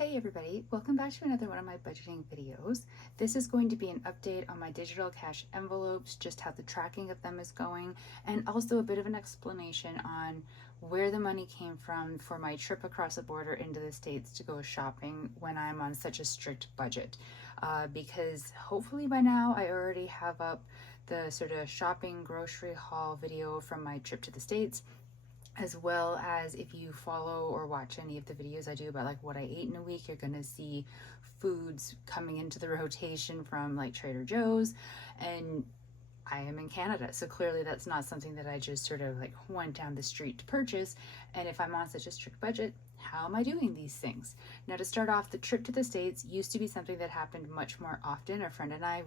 Hey everybody, welcome back to another one of my budgeting videos. This is going to be an update on my digital cash envelopes, just how the tracking of them is going, and also a bit of an explanation on where the money came from for my trip across the border into the States to go shopping when I'm on such a strict budget. Because hopefully by now I already have up the sort of shopping grocery haul video from my trip to the States, as well as if you follow or watch any of the videos I do about like what I ate in a week, you're gonna see foods coming into the rotation from like Trader Joe's. And I am in Canada, so clearly that's not something that I just sort of like went down the street to purchase. And if I'm on such a strict budget, how am I doing these things? Now, to start off, the trip to the States used to be something that happened much more often. A friend and I,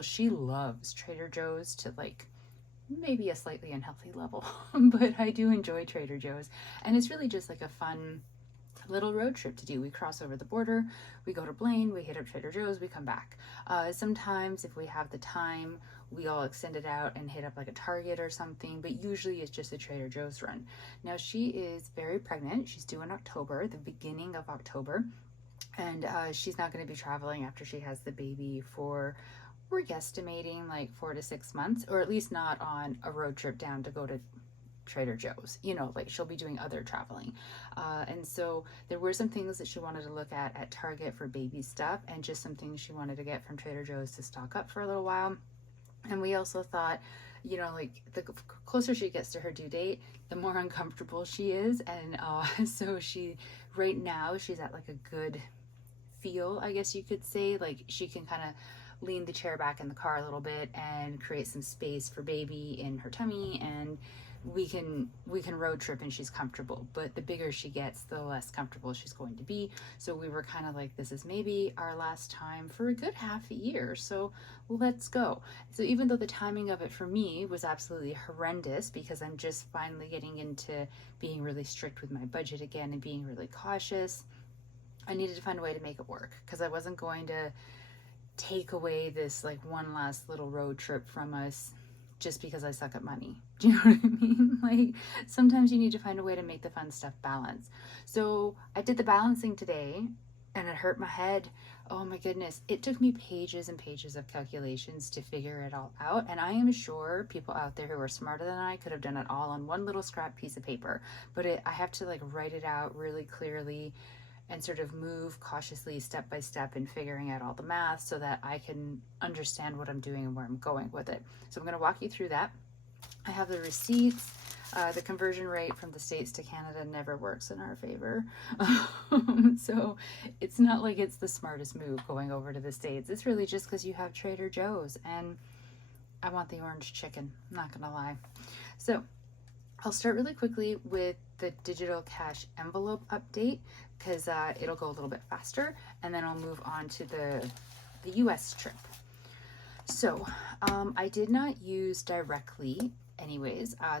she loves Trader Joe's to like maybe a slightly unhealthy level, but I do enjoy Trader Joe's. And it's really just like a fun little road trip to do. We cross over the border, we go to Blaine, we hit up Trader Joe's, we come back. Sometimes if we have the time, we all extend it out and hit up like a Target or something, but usually it's just a Trader Joe's run. Now she is very pregnant. She's due in October, the beginning of October. And she's not going to be traveling after she has the baby for, we're guesstimating like 4 to 6 months, or at least not on a road trip down to go to Trader Joe's. Like she'll be doing other traveling. And so there were some things that she wanted to look at Target for baby stuff, and just some things she wanted to get from Trader Joe's to stock up for a little while. And we also thought, like the closer she gets to her due date, the more uncomfortable she is. And so right now, she's at like a good feel, I guess you could say. Like she can kind of lean the chair back in the car a little bit and create some space for baby in her tummy, and we can road trip and she's comfortable. But the bigger she gets, the less comfortable she's going to be. So we were kind of like, this is maybe our last time for a good half a year, so let's go. So even though the timing of it for me was absolutely horrendous, because I'm just finally getting into being really strict with my budget again and being really cautious, I needed to find a way to make it work, because I wasn't going to take away this like one last little road trip from us just because I suck at money. Do you know what I mean? Like sometimes you need to find a way to make the fun stuff balance. So I did the balancing today and it hurt my head. Oh my goodness. It took me pages and pages of calculations to figure it all out. And I am sure people out there who are smarter than I could have done it all on one little scrap piece of paper. But I have to like write it out really clearly and sort of move cautiously step by step in figuring out all the math so that I can understand what I'm doing and where I'm going with it. So I'm going to walk you through that. I have the receipts. The conversion rate from the States to Canada never works in our favor. So it's not like it's the smartest move going over to the States. It's really just because you have Trader Joe's, and I want the orange chicken, I'm not going to lie. So I'll start really quickly with the digital cash envelope update, because it'll go a little bit faster, and then I'll move on to the US trip. So I did not use directly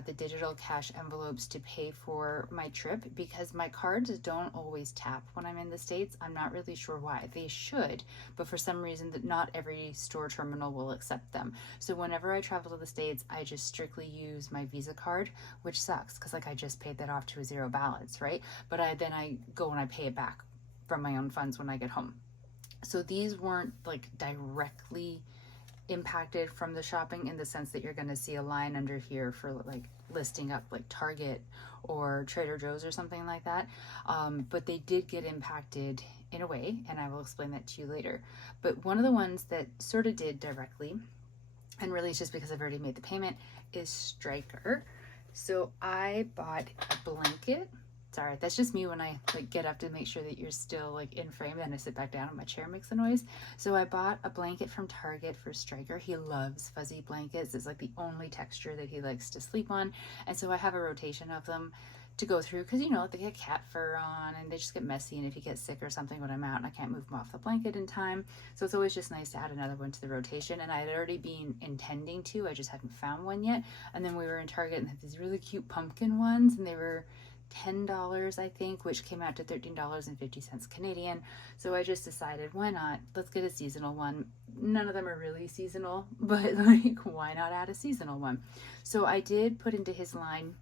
the digital cash envelopes to pay for my trip, because my cards don't always tap when I'm in the States. I'm not really sure why. They should, but for some reason that not every store terminal will accept them. So whenever I travel to the States, I just strictly use my Visa card, which sucks because like I just paid that off to a zero balance, right? But then I go and I pay it back from my own funds when I get home. So these weren't like directly impacted from the shopping, in the sense that you're going to see a line under here for like listing up like Target or Trader Joe's or something like that. But they did get impacted in a way, and I will explain that to you later. But one of the ones that sort of did directly, and really it's just because I've already made the payment, is Stryker. So I bought a blanket. Sorry, that's just me when I like get up to make sure that you're still like in frame, then I sit back down and my chair makes a noise. So I bought a blanket from Target for Stryker. He loves fuzzy blankets. It's like the only texture that he likes to sleep on. And so I have a rotation of them to go through, because they get cat fur on and they just get messy, and if he gets sick or something when I'm out and I can't move him off the blanket in time. So it's always just nice to add another one to the rotation, and I had already been intending to, I just hadn't found one yet. And then we were in Target and had these really cute pumpkin ones, and they were $10, I think, which came out to $13.50 Canadian. So I just decided, why not? Let's get a seasonal one. None of them are really seasonal, but like, why not add a seasonal one? So I did put into his line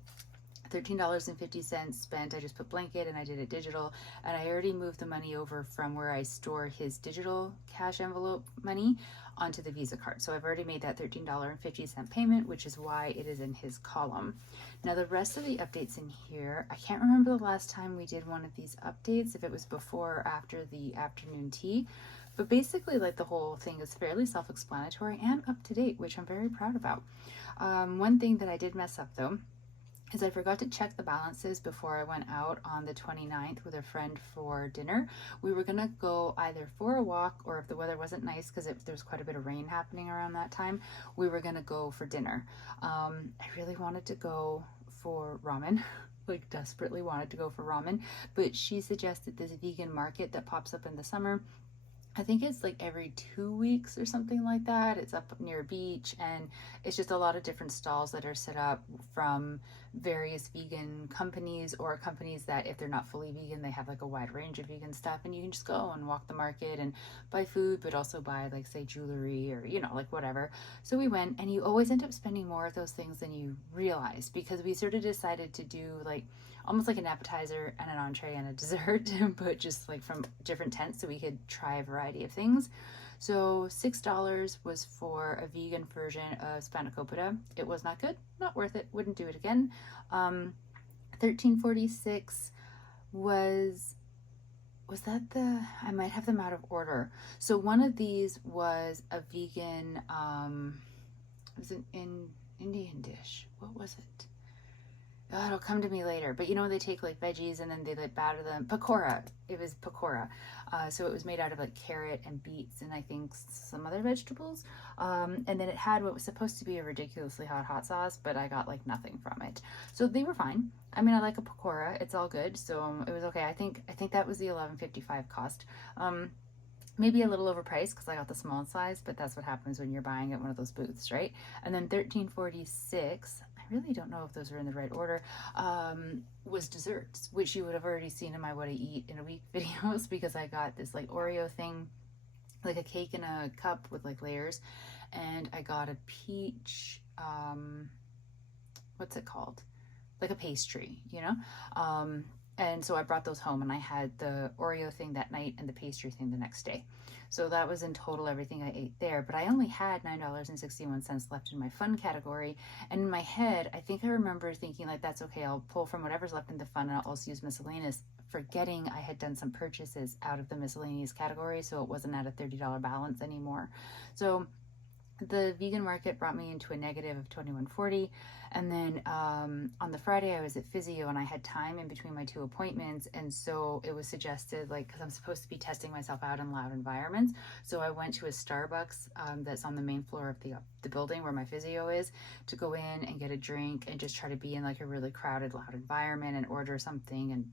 $13.50 spent. I just put blanket and I did it digital, and I already moved the money over from where I store his digital cash envelope money onto the Visa card. So I've already made that $13.50 payment, which is why it is in his column. Now the rest of the updates in here, I can't remember the last time we did one of these updates, if it was before or after the afternoon tea, but basically like the whole thing is fairly self-explanatory and up to date, which I'm very proud about. One thing that I did mess up though is I forgot to check the balances before I went out on the 29th with a friend for dinner. We were gonna go either for a walk, or if the weather wasn't nice, because there's quite a bit of rain happening around that time, we were gonna go for dinner. I really wanted to go for ramen, like desperately wanted to go for ramen, but she suggested this vegan market that pops up in the summer. I think it's like every 2 weeks or something like that. It's up near a beach, and it's just a lot of different stalls that are set up from various vegan companies, or companies that, if they're not fully vegan, they have like a wide range of vegan stuff, and you can just go and walk the market and buy food, but also buy like, say, jewelry, or like whatever. So we went, and you always end up spending more of those things than you realize, because we sort of decided to do like almost like an appetizer and an entree and a dessert, but just like from different tents, so we could try a variety of things. So $6 was for a vegan version of spanakopita. It was not good, not worth it, wouldn't do it again. $13.46 was that the, I might have them out of order. So one of these was a vegan, it was an Indian dish. What was it? Oh, it'll come to me later. But they take like veggies and then they like batter them. Pakora. It was pakora. So it was made out of like carrot and beets and I think some other vegetables. And then it had what was supposed to be a ridiculously hot sauce, but I got like nothing from it. So they were fine. I mean, I like a pakora. It's all good. So it was okay. I think that was the $11.55 cost. Maybe a little overpriced because I got the small size, but that's what happens when you're buying at one of those booths, right? And then $13.46, I really don't know if those are in the right order, was desserts, which you would have already seen in my What I Eat in a Week videos, because I got this like Oreo thing, like a cake in a cup with like layers, and I got a peach, what's it called? Like a pastry, and so I brought those home, and I had the Oreo thing that night and the pastry thing the next day. So that was in total everything I ate there. But I only had $9.61 left in my fun category. And in my head, I think I remember thinking like, that's okay, I'll pull from whatever's left in the fun and I'll also use miscellaneous, forgetting I had done some purchases out of the miscellaneous category, so it wasn't at a $30 balance anymore. So the vegan market brought me into a negative of $21.40. And then on the Friday, I was at physio and I had time in between my 2 appointments. And so it was suggested, like, because I'm supposed to be testing myself out in loud environments. So I went to a Starbucks that's on the main floor of the building where my physio is, to go in and get a drink and just try to be in like a really crowded, loud environment and order something and,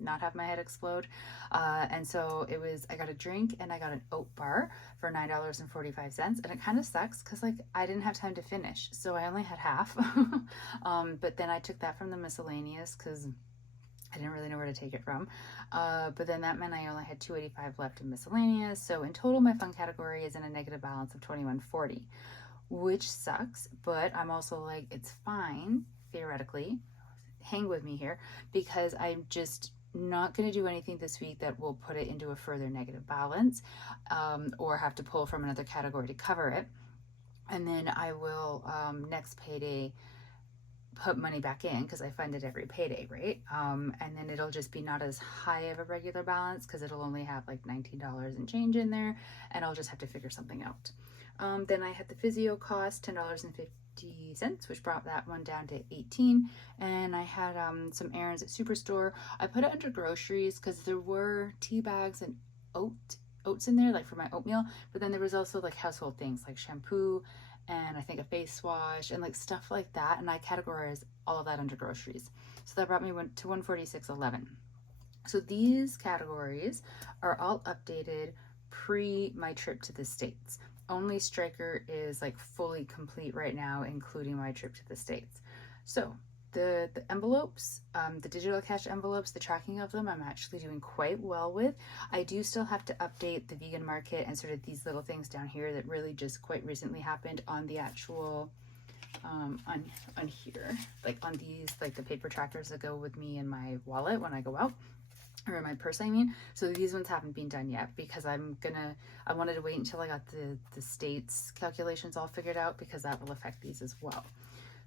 not have my head explode. And so I got a drink and I got an oat bar for $9.45. And it kind of sucks because like I didn't have time to finish. So I only had half. But then I took that from the miscellaneous because I didn't really know where to take it from. But then that meant I only had $2.85 left in miscellaneous. So in total, my fun category is in a negative balance of $21.40, which sucks. But I'm also like, it's fine, theoretically. Hang with me here, because I'm just not going to do anything this week that will put it into a further negative balance, or have to pull from another category to cover it. And then I will, next payday, put money back in because I fund it every payday, right? And then it'll just be not as high of a regular balance because it'll only have like $19 and change in there, and I'll just have to figure something out. Then I had the physio cost, $10.50, which brought that one down to 18. And I had some errands at Superstore. I put it under groceries because there were tea bags and oats in there, like for my oatmeal, but then there was also like household things like shampoo and I think a face wash and like stuff like that, and I categorized all of that under groceries. So that brought me to $146.11. So these categories are all updated pre my trip to the States. Only Striker is like fully complete right now, including my trip to the States. So the envelopes, the digital cash envelopes, the tracking of them, I'm actually doing quite well with. I do still have to update the vegan market and sort of these little things down here that really just quite recently happened on the actual on here, like on these, like the paper trackers that go with me in my wallet when I go out, or in my purse, I mean. So these ones haven't been done yet because I wanted to wait until I got the state's calculations all figured out, because that will affect these as well.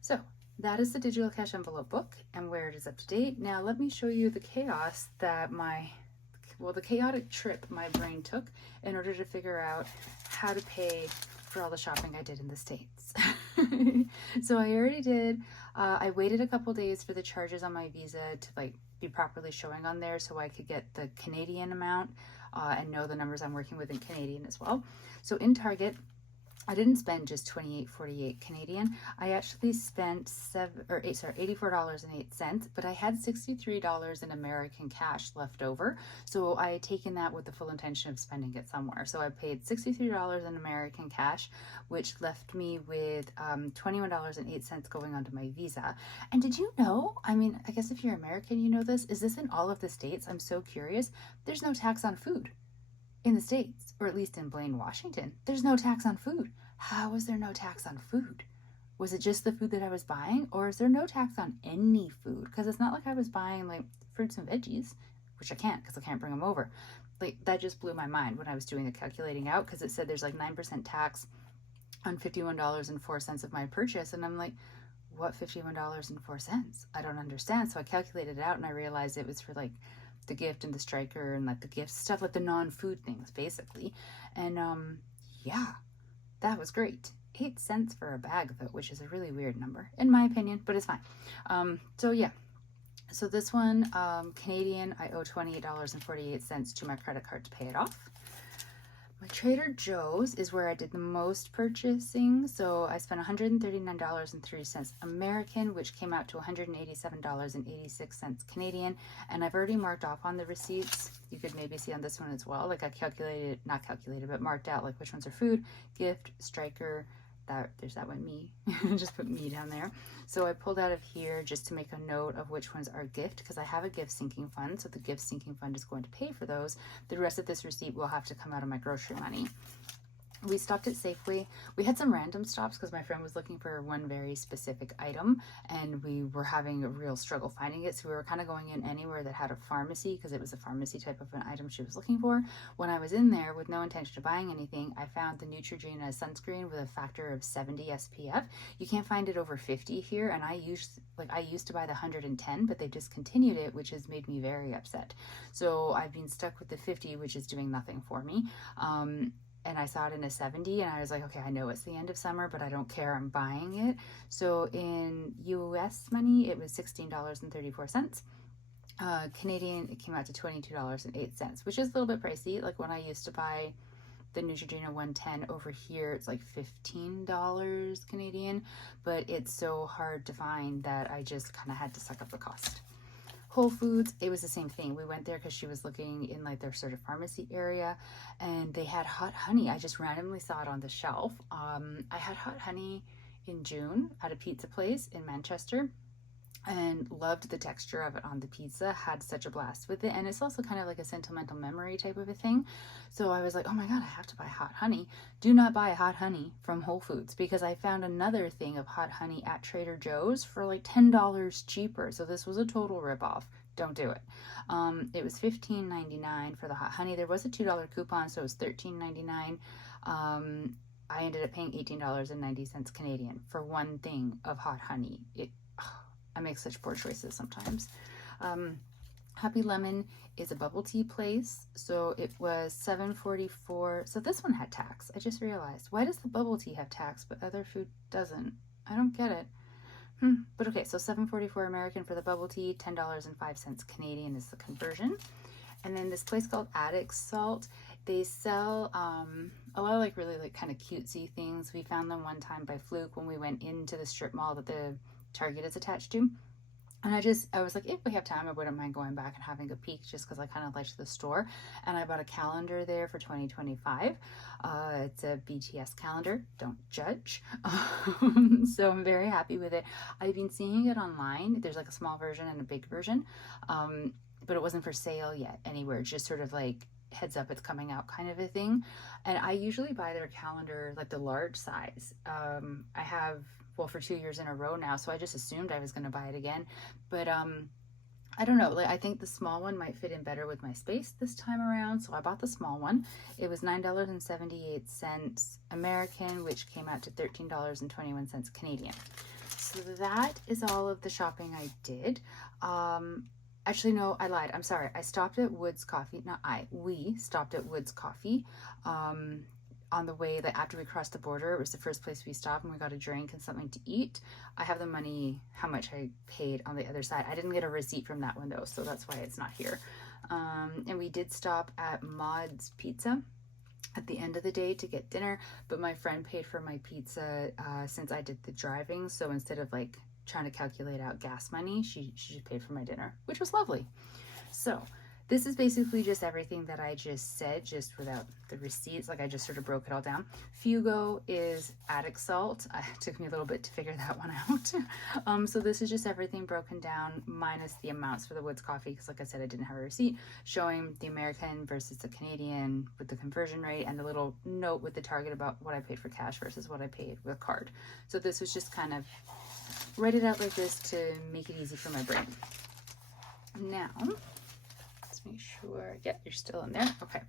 So that is the digital cash envelope book and where it is up to date. Now let me show you the chaos that the chaotic trip my brain took in order to figure out how to pay for all the shopping I did in the States. So I already did. I waited a couple days for the charges on my Visa to like be properly showing on there so I could get the Canadian amount and know the numbers I'm working with in Canadian as well. So in Target, I didn't spend just $28.48 Canadian. I actually spent $84.08, but I had $63 in American cash left over. So I had taken that with the full intention of spending it somewhere. So I paid $63 in American cash, which left me with $21.08 going onto my Visa. And did you know, I mean, I guess if you're American, you know this, is this in all of the states? I'm so curious. There's no tax on food. In the States, or at least in Blaine, Washington, there's no tax on food. How is there no tax on food? Was it just the food that I was buying, or is there no tax on any food? Because it's not like I was buying like fruits and veggies, which I can't because I can't bring them over. Like that just blew my mind when I was doing the calculating out, because it said there's like 9% tax on $51.04 of my purchase, and I'm like, what $51.04? I don't understand. So I calculated it out and I realized it was for like the gift and the striker and like the gift stuff, like the non-food things basically. And yeah, that was great. 8 cents for a bag though, which is a really weird number in my opinion, but it's fine. So yeah, so this one, Canadian, I owe $28.48 to my credit card to pay it off. My Trader Joe's is where I did the most purchasing. So I spent $139.03 American, which came out to $187.86 Canadian. And I've already marked off on the receipts. You could maybe see on this one as well. Like I calculated, not calculated, but marked out like which ones are food, gift, striker, there's that one, me. Just put me down there. So I pulled out of here just to make a note of which ones are gift, because I have a gift sinking fund. So the gift sinking fund is going to pay for those. The rest of this receipt will have to come out of my grocery money. We stopped at Safeway. We had some random stops because my friend was looking for one very specific item and we were having a real struggle finding it. So we were kind of going in anywhere that had a pharmacy because it was a pharmacy type of an item she was looking for. When I was in there with no intention of buying anything, I found the Neutrogena sunscreen with a factor of 70 SPF. You can't find it over 50 here, and I used to buy the 110, but they discontinued it, which has made me very upset. So I've been stuck with the 50, which is doing nothing for me. And I saw it in a 70 and I was like, okay, I know it's the end of summer, but I don't care, I'm buying it. So in US money, it was $16.34. Canadian, it came out to $22.08, which is a little bit pricey. Like when I used to buy the Neutrogena 110 over here, it's like $15 Canadian, but it's so hard to find that I just kind of had to suck up the cost. Whole Foods, it was the same thing. We went there because she was looking in like their sort of pharmacy area and they had hot honey. I just randomly saw it on the shelf. I had hot honey in June at a pizza place in Manchester and loved the texture of it on the pizza, had such a blast with it. And it's also kind of like a sentimental memory type of a thing. So I was like, oh my God, I have to buy hot honey. Do not buy hot honey from Whole Foods, because I found another thing of hot honey at Trader Joe's for like $10 cheaper. So this was a total ripoff. Don't do it. It was $15.99 for the hot honey. There was a $2 coupon, so it was $13.99. I ended up paying $18.90 Canadian for one thing of hot honey. I make such poor choices sometimes. Happy Lemon is a bubble tea place. So it was $7.44. So this one had tax. I just realized. Why does the bubble tea have tax, but other food doesn't? I don't get it. But okay, so $7.44 American for the bubble tea, $10.05 Canadian is the conversion. And then this place called Addicts Salt, they sell a lot of like really like kind of cutesy things. We found them one time by fluke when we went into the strip mall that the Target is attached to. And I was like, if we have time, I wouldn't mind going back and having a peek just because I kind of liked the store. And I bought a calendar there for 2025. It's a BTS calendar. Don't judge. So I'm very happy with it. I've been seeing it online. There's like a small version and a big version. But it wasn't for sale yet anywhere. It's just sort of like heads up, it's coming out kind of a thing. And I usually buy their calendar like the large size. I have well, for 2 years in a row now, so I just assumed I was going to buy it again. But I don't know, like I think the small one might fit in better with my space this time around, so I bought the small one. It was $9.78 American, which came out to $13.21 Canadian. So that is all of the shopping I did. Actually, no, I lied. I'm sorry. I stopped at Woods Coffee. We stopped at Woods Coffee on the way, that after we crossed the border. It was the first place we stopped, and we got a drink and something to eat. I have the money, how much I paid on the other side. I didn't get a receipt from that one though, so that's why it's not here. And we did stop at Maud's Pizza at the end of the day to get dinner, but my friend paid for my pizza since I did the driving. So instead of like trying to calculate out gas money, she just paid for my dinner, which was lovely. So this is basically just everything that I just said, just without the receipts. Like I just sort of broke it all down. Fugo is Attic salt. It took me a little bit to figure that one out. So this is just everything broken down minus the amounts for the Woods Coffee, because like I said, I didn't have a receipt, showing the American versus the Canadian with the conversion rate, and the little note with the Target about what I paid for cash versus what I paid with card. So this was just kind of write it out like this to make it easy for my brain. Now, make sure, yeah, you're still in there. Okay,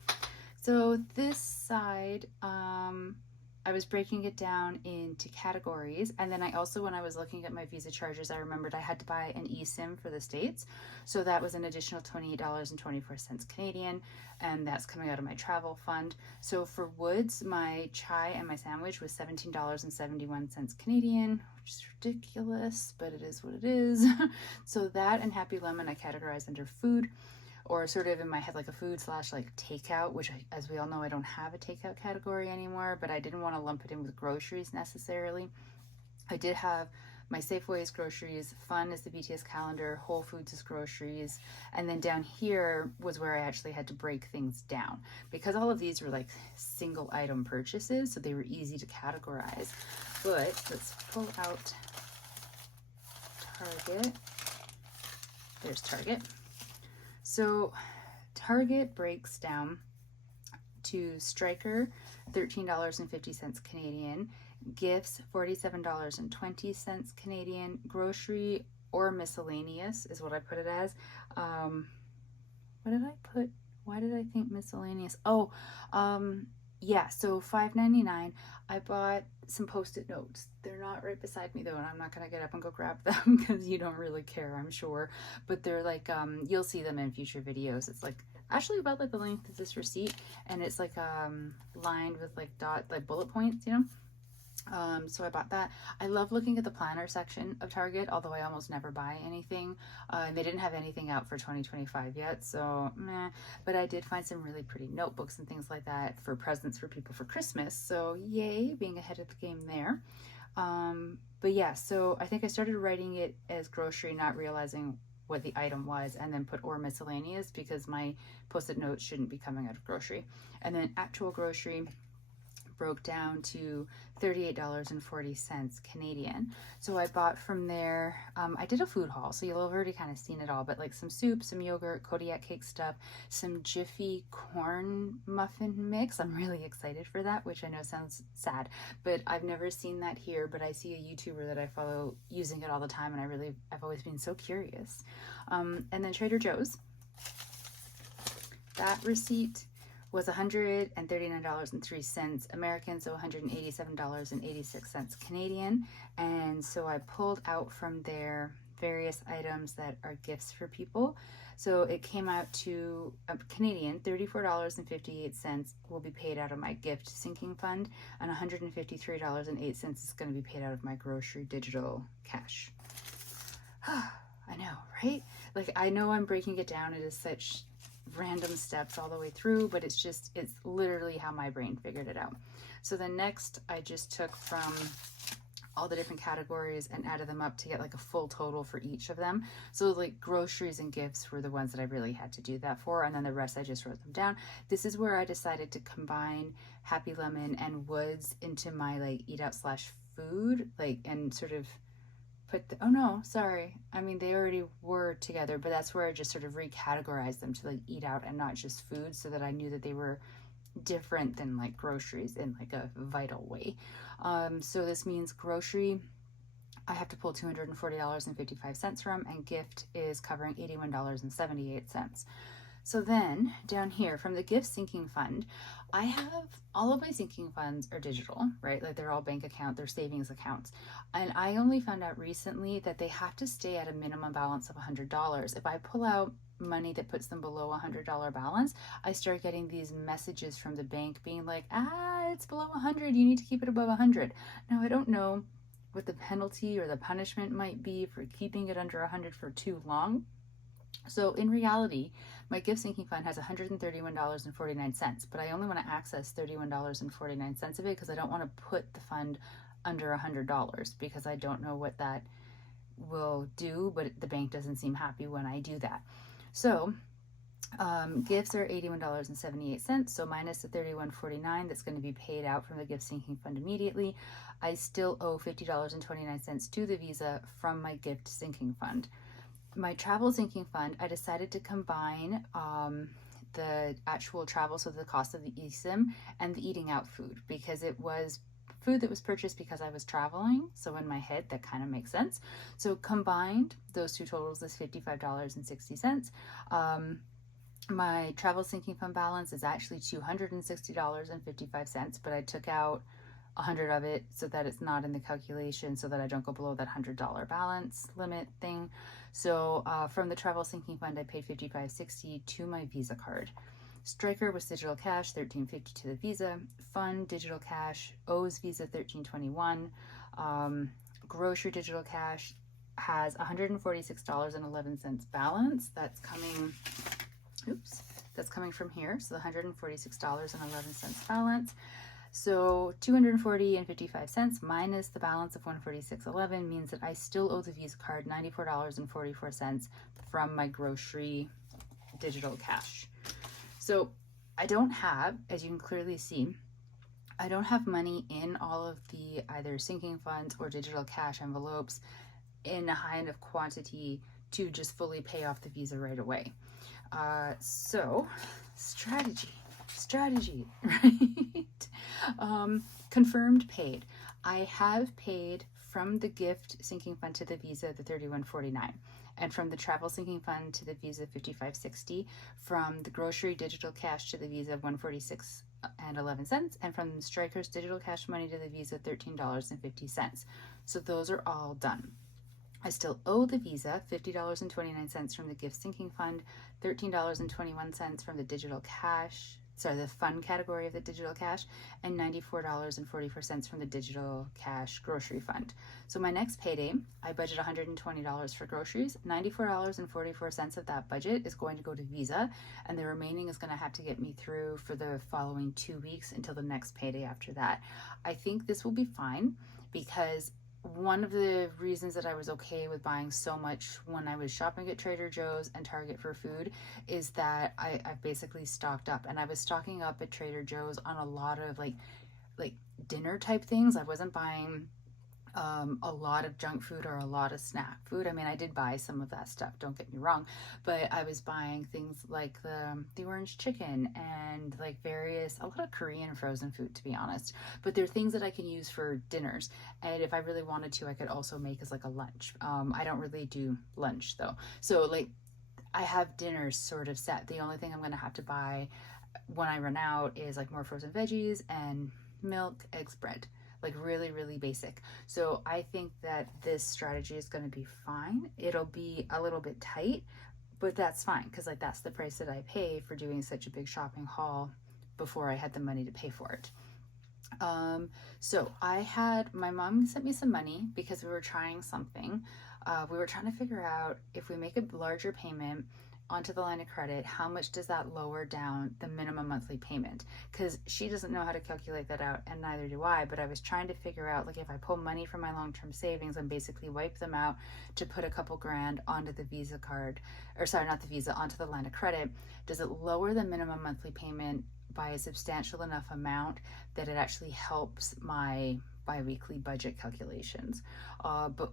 so this side, I was breaking it down into categories, and then I also, when I was looking at my Visa charges, I remembered I had to buy an eSIM for the States, so that was an additional $28.24 Canadian, and that's coming out of my travel fund. So for Woods, my chai and my sandwich was $17.71 Canadian, which is ridiculous, but it is what it is. So that and Happy Lemon I categorized under food, or sort of in my head like a food slash like takeout, which as we all know, I don't have a takeout category anymore, but I didn't want to lump it in with groceries necessarily. I did have my Safeway is groceries, Fun is the BTS calendar, Whole Foods is groceries, and then down here was where I actually had to break things down, because all of these were like single item purchases, so they were easy to categorize. But let's pull out Target. There's Target. So Target breaks down to Striker, $13.50 Canadian, gifts, $47.20 Canadian, grocery or miscellaneous is what I put it as. What did I put? Why did I think miscellaneous? Oh, yeah, so $5.99. I bought some Post-it notes. They're not right beside me though, and I'm not gonna get up and go grab them because you don't really care, I'm sure. But they're like, you'll see them in future videos. It's like actually about like the length of this receipt, and it's like lined with like bullet points, you know. So I bought that. I love looking at the planner section of Target, although I almost never buy anything. And they didn't have anything out for 2025 yet, so meh. But I did find some really pretty notebooks and things like that for presents for people for Christmas. So yay, being ahead of the game there. But yeah, so I think I started writing it as grocery, not realizing what the item was, and then put or miscellaneous because my Post-it notes shouldn't be coming out of grocery. And then actual grocery broke down to $38.40 Canadian. So I bought from there, I did a food haul, so you'll have already kind of seen it all, but like some soup, some yogurt, Kodiak cake stuff, some Jiffy corn muffin mix. I'm really excited for that, which I know sounds sad, but I've never seen that here, but I see a YouTuber that I follow using it all the time, and I've always been so curious. And then Trader Joe's, that receipt was $139.03 American, so $187.86 Canadian. And so I pulled out from there various items that are gifts for people. So it came out to Canadian, $34.58 will be paid out of my gift sinking fund, and $153.08 is going to be paid out of my grocery digital cash. I know, right? Like, I know I'm breaking it down. It is such random steps all the way through, but it's literally how my brain figured it out. So then next I just took from all the different categories and added them up to get like a full total for each of them. So like groceries and gifts were the ones that I really had to do that for, and then the rest I just wrote them down. This is where I decided to combine Happy Lemon and Woods into my like eat out slash food, like, and sort of oh no, sorry. I mean, they already were together, but that's where I just sort of recategorized them to like eat out and not just food, so that I knew that they were different than like groceries in like a vital way. So this means grocery I have to pull $240.55 from, and gift is covering $81.78. So then down here from the gift sinking fund, I have all of my sinking funds are digital, right? Like they're all bank account, they're savings accounts. And I only found out recently that they have to stay at a minimum balance of $100. If I pull out money that puts them below $100 balance, I start getting these messages from the bank being like, it's below 100, you need to keep it above 100. Now I don't know what the penalty or the punishment might be for keeping it under 100 for too long. So in reality, my gift sinking fund has $131.49, but I only want to access $31.49 of it because I don't want to put the fund under $100 because I don't know what that will do, but the bank doesn't seem happy when I do that. So gifts are $81.78, so minus the $31.49 that's going to be paid out from the gift sinking fund immediately, I still owe $50.29 to the Visa from my gift sinking fund. My travel sinking fund, I decided to combine the actual travel, so the cost of the eSIM and the eating out food, because it was food that was purchased because I was traveling. So in my head, that kind of makes sense. So combined, those two totals is $55.60. My travel sinking fund balance is actually $260.55, but I took out 100 of it so that it's not in the calculation, so that I don't go below that $100 balance limit thing. So from the travel sinking fund, I paid $55.60 to my Visa card. Striker was digital cash, $13.50 to the Visa. Fund digital cash owes Visa $13.21. Grocery digital cash has $146.11 balance. That's coming. That's coming from here. So the $146.11 balance. So $240.55 minus the balance of $146.11 means that I still owe the Visa card $94.44 from my grocery digital cash. So I don't have, as you can clearly see, I don't have money in all of the either sinking funds or digital cash envelopes in a high enough quantity to just fully pay off the Visa right away. So strategy, right? Confirmed paid. I have paid from the gift sinking fund to the Visa the $31.49, and from the travel sinking fund to the Visa $55.60, from the grocery digital cash to the Visa $146.11, and from Striker's digital cash money to the Visa $13.50. So those are all done. I still owe the Visa $50.29 from the gift sinking fund, $13.21 from the digital cash, the fund category of the digital cash, and $94.44 from the digital cash grocery fund. So my next payday, I budget $120 for groceries. $94.44 of that budget is going to go to Visa, and the remaining is going to have to get me through for the following 2 weeks until the next payday after that. I think this will be fine because one of the reasons that I was okay with buying so much when I was shopping at Trader Joe's and Target for food is that I basically stocked up, and I was stocking up at Trader Joe's on a lot of like dinner type things. I wasn't buying a lot of junk food or a lot of snack food. I mean, I did buy some of that stuff, don't get me wrong, but I was buying things like the orange chicken and like a lot of Korean frozen food, to be honest, but they're things that I can use for dinners. And if I really wanted to, I could also make as like a lunch. I don't really do lunch though. So like I have dinners sort of set. The only thing I'm going to have to buy when I run out is like more frozen veggies and milk, eggs, bread. Like really, really basic. So I think that this strategy is going to be fine. It'll be a little bit tight, but that's fine because like that's the price that I pay for doing such a big shopping haul before I had the money to pay for it. So my mom sent me some money because we were trying something. We were trying to figure out if we make a larger payment onto the line of credit, how much does that lower down the minimum monthly payment? Because she doesn't know how to calculate that out, and neither do I, but I was trying to figure out, like, if I pull money from my long-term savings and basically wipe them out to put a couple grand onto the Visa card, or sorry, not the Visa, onto the line of credit, does it lower the minimum monthly payment by a substantial enough amount that it actually helps my bi-weekly budget calculations? But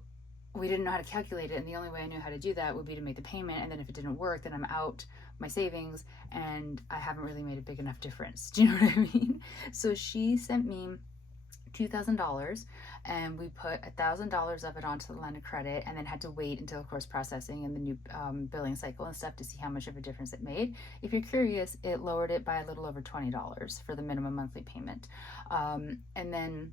we didn't know how to calculate it, and the only way I knew how to do that would be to make the payment, and then if it didn't work, then I'm out my savings, and I haven't really made a big enough difference. Do you know what I mean? So she sent me $2,000, and we put $1,000 of it onto the line of credit, and then had to wait until, of course, processing and the new billing cycle and stuff to see how much of a difference it made. If you're curious, it lowered it by a little over $20 for the minimum monthly payment. And then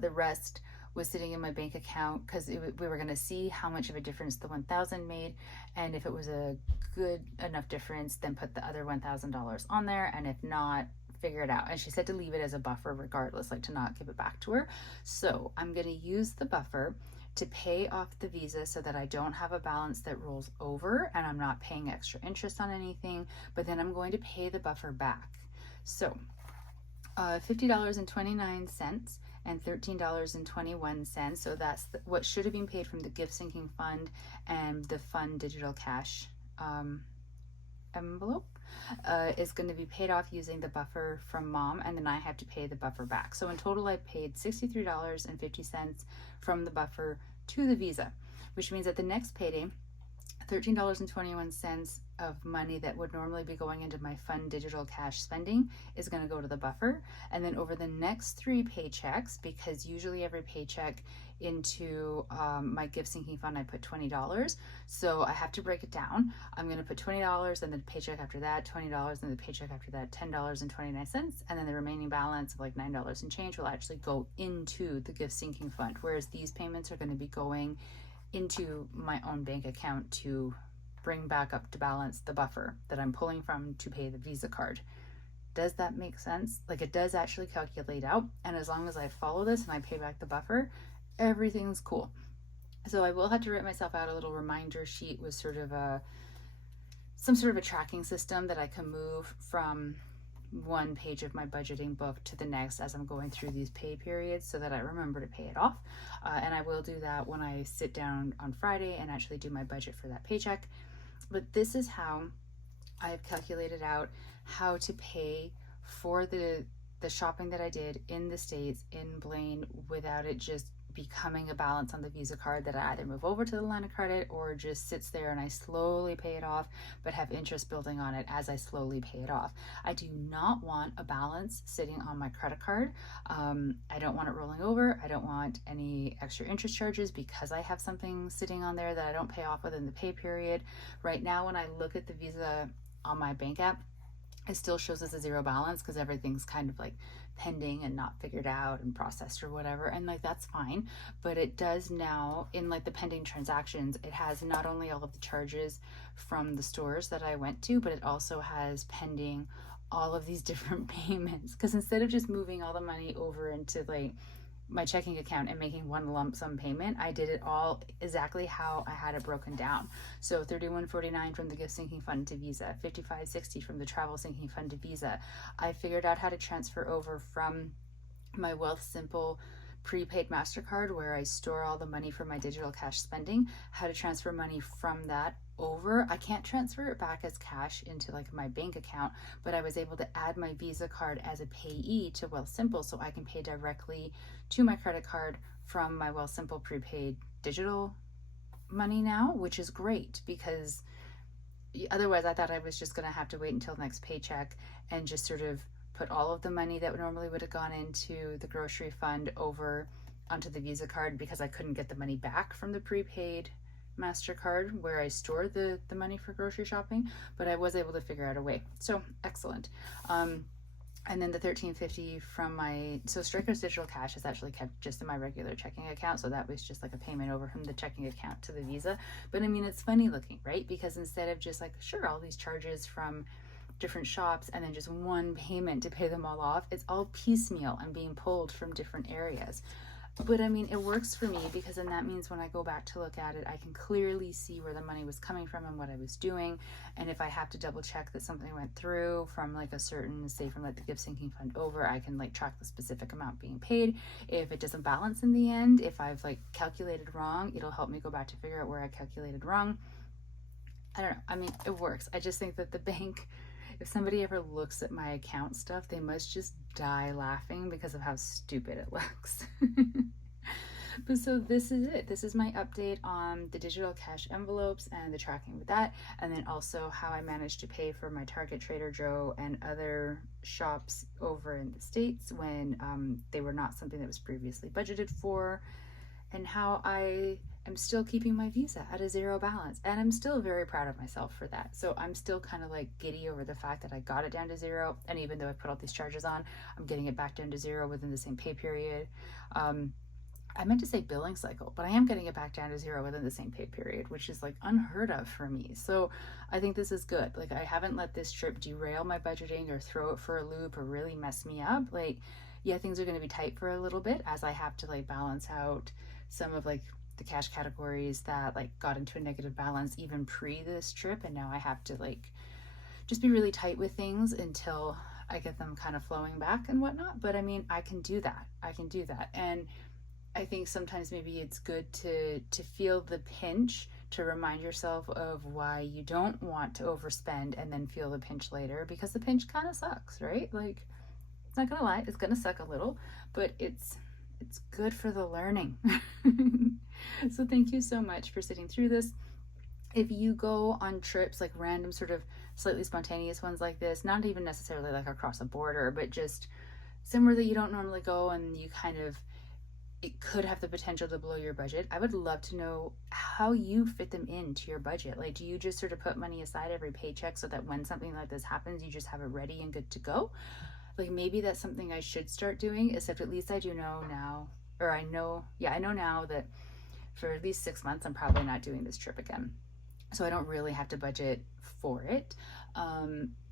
the rest was sitting in my bank account because we were going to see how much of a difference the 1,000 made, and if it was a good enough difference, then put the other $1,000 on there, and if not, figure it out. And she said to leave it as a buffer regardless, like to not give it back to her. So I'm going to use the buffer to pay off the Visa so that I don't have a balance that rolls over and I'm not paying extra interest on anything, but then I'm going to pay the buffer back. So $50.29 and $13.21. So that's what should have been paid from the gift sinking fund and the fund digital cash envelope is going to be paid off using the buffer from mom, and then I have to pay the buffer back. So in total, I paid $63.50 from the buffer to the Visa, which means that the next payday, $13.21 of money that would normally be going into my fund digital cash spending is going to go to the buffer. And then over the next 3 paychecks, because usually every paycheck into my gift sinking fund, I put $20. So I have to break it down. I'm going to put $20 and then the paycheck after that, $20 and the paycheck after that, $10.29. And then the remaining balance of like $9 and change will actually go into the gift sinking fund. Whereas these payments are going to be going into my own bank account to bring back up to balance the buffer that I'm pulling from to pay the Visa card. Does that make sense? Like, it does actually calculate out, and as long as I follow this and I pay back the buffer, everything's cool. So I will have to write myself out a little reminder sheet with sort of some sort of a tracking system that I can move from one page of my budgeting book to the next as I'm going through these pay periods so that I remember to pay it off. And I will do that when I sit down on Friday and actually do my budget for that paycheck. But this is how I've calculated out how to pay for the shopping that I did in the States, in Blaine, without it just becoming a balance on the Visa card that I either move over to the line of credit or just sits there and I slowly pay it off, but have interest building on it as I slowly pay it off. I do not want a balance sitting on my credit card. I don't want it rolling over. I don't want any extra interest charges because I have something sitting on there that I don't pay off within the pay period. Right now, when I look at the Visa on my bank app, it still shows as a zero balance because everything's kind of like pending and not figured out and processed or whatever, and like that's fine. But it does now, in like the pending transactions, it has not only all of the charges from the stores that I went to, but it also has pending all of these different payments, because instead of just moving all the money over into like my checking account and making one lump sum payment, I did it all exactly how I had it broken down. So $31.49 from the gift sinking fund to Visa, $55.60 from the travel sinking fund to Visa. I figured out how to transfer over from my Wealthsimple prepaid MasterCard, where I store all the money for my digital cash spending, how to transfer money from that over. I can't transfer it back as cash into like my bank account, but I was able to add my Visa card as a payee to Wealthsimple, so I can pay directly to my credit card from my Wealthsimple prepaid digital money now, which is great because otherwise I thought I was just going to have to wait until the next paycheck and just sort of put all of the money that normally would have gone into the grocery fund over onto the Visa card because I couldn't get the money back from the prepaid MasterCard where I store the money for grocery shopping, but I was able to figure out a way. So excellent. And then the $13.50 from so Striker's digital cash is actually kept just in my regular checking account. So that was just like a payment over from the checking account to the Visa. But I mean, it's funny looking, right? Because instead of just like, sure, all these charges from different shops and then just one payment to pay them all off, it's all piecemeal and being pulled from different areas. But I mean, it works for me because then that means when I go back to look at it, I can clearly see where the money was coming from and what I was doing. And if I have to double check that something went through from like a certain, say from like the gift sinking fund over, I can like track the specific amount being paid. If it doesn't balance in the end, if I've like calculated wrong, it'll help me go back to figure out where I calculated wrong. I don't know. I mean, it works. I just think that the bank, if somebody ever looks at my account stuff, they must just die laughing because of how stupid it looks. But so this is it. This is my update on the digital cash envelopes and the tracking with that, and then also how I managed to pay for my Target, Trader Joe, and other shops over in the States when they were not something that was previously budgeted for, and how I am still keeping my Visa at a zero balance. And I'm still very proud of myself for that. So I'm still kind of like giddy over the fact that I got it down to zero. And even though I put all these charges on, I'm getting it back down to zero within the same pay period. I meant to say billing cycle, but I am getting it back down to zero within the same pay period, which is like unheard of for me. So I think this is good. Like, I haven't let this trip derail my budgeting or throw it for a loop or really mess me up. Like, yeah, things are going to be tight for a little bit as I have to like balance out some of like the cash categories that like got into a negative balance even pre this trip. And now I have to like just be really tight with things until I get them kind of flowing back and whatnot. But I mean, I can do that. And I think sometimes maybe it's good to feel the pinch, to remind yourself of why you don't want to overspend and then feel the pinch later, because the pinch kind of sucks, right? Like, it's not gonna lie, it's gonna suck a little, but it's good for the learning. So thank you so much for sitting through this. If you go on trips, like random sort of slightly spontaneous ones like this, not even necessarily like across a border, but just somewhere that you don't normally go and you kind of, it could have the potential to blow your budget, I would love to know how you fit them into your budget. Like, do you just sort of put money aside every paycheck so that when something like this happens, you just have it ready and good to go? Like, maybe that's something I should start doing, except at least I do know now, or I know now that for at least 6 months, I'm probably not doing this trip again. So I don't really have to budget for it.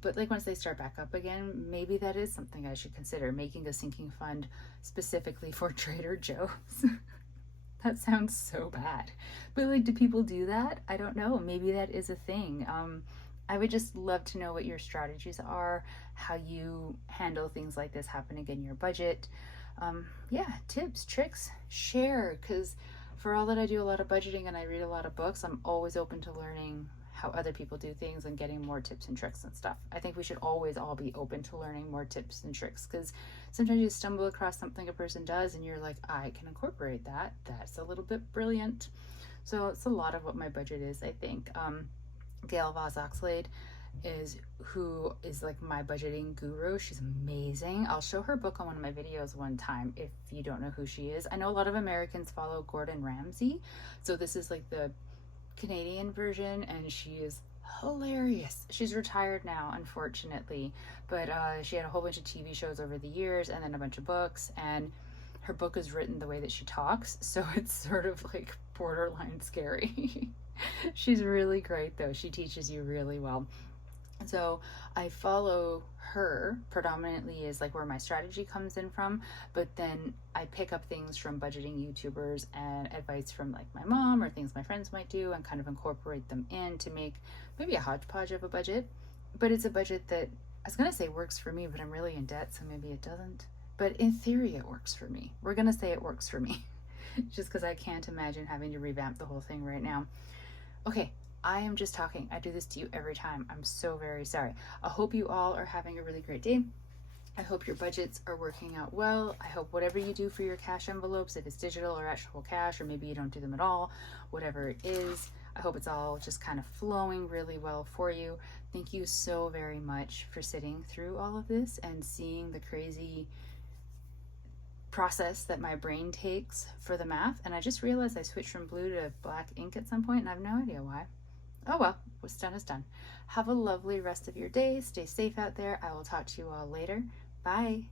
But like once they start back up again, maybe that is something I should consider, making a sinking fund specifically for Trader Joe's. That sounds so bad. But like, do people do that? I don't know. Maybe that is a thing. I would just love to know what your strategies are, how you handle things like this happening in your budget. Yeah, tips, tricks, share, because for all that I do a lot of budgeting and I read a lot of books, I'm always open to learning how other people do things and getting more tips and tricks and stuff. I think we should always all be open to learning more tips and tricks, because sometimes you stumble across something a person does and you're like, I can incorporate that. That's a little bit brilliant. So it's a lot of what my budget is, I think. Gail Vaz Oxlade who is like my budgeting guru. She's amazing. I'll show her book on one of my videos one time if you don't know who she is. I know a lot of Americans follow Gordon Ramsay, so this is like the Canadian version, and she is hilarious. She's retired now, unfortunately, but she had a whole bunch of TV shows over the years and then a bunch of books, and her book is written the way that she talks, so it's sort of like borderline scary. She's really great though. She teaches you really well. So I follow her predominantly is like where my strategy comes in from, but then I pick up things from budgeting YouTubers and advice from like my mom or things my friends might do and kind of incorporate them in to make maybe a hodgepodge of a budget. But it's a budget that I was gonna say works for me, but I'm really in debt, so maybe it doesn't. But in theory, it works for me. We're gonna say it works for me, just because I can't imagine having to revamp the whole thing right now. Okay, I am just talking. I do this to you every time. I'm so very sorry. I hope you all are having a really great day. I hope your budgets are working out well. I hope whatever you do for your cash envelopes, if it's digital or actual cash, or maybe you don't do them at all, whatever it is, I hope it's all just kind of flowing really well for you. Thank you so very much for sitting through all of this and seeing the crazy process that my brain takes for the math. And I just realized I switched from blue to black ink at some point and I have no idea why. Oh well, what's done is done. Have a lovely rest of your day. Stay safe out there. I will talk to you all later. Bye.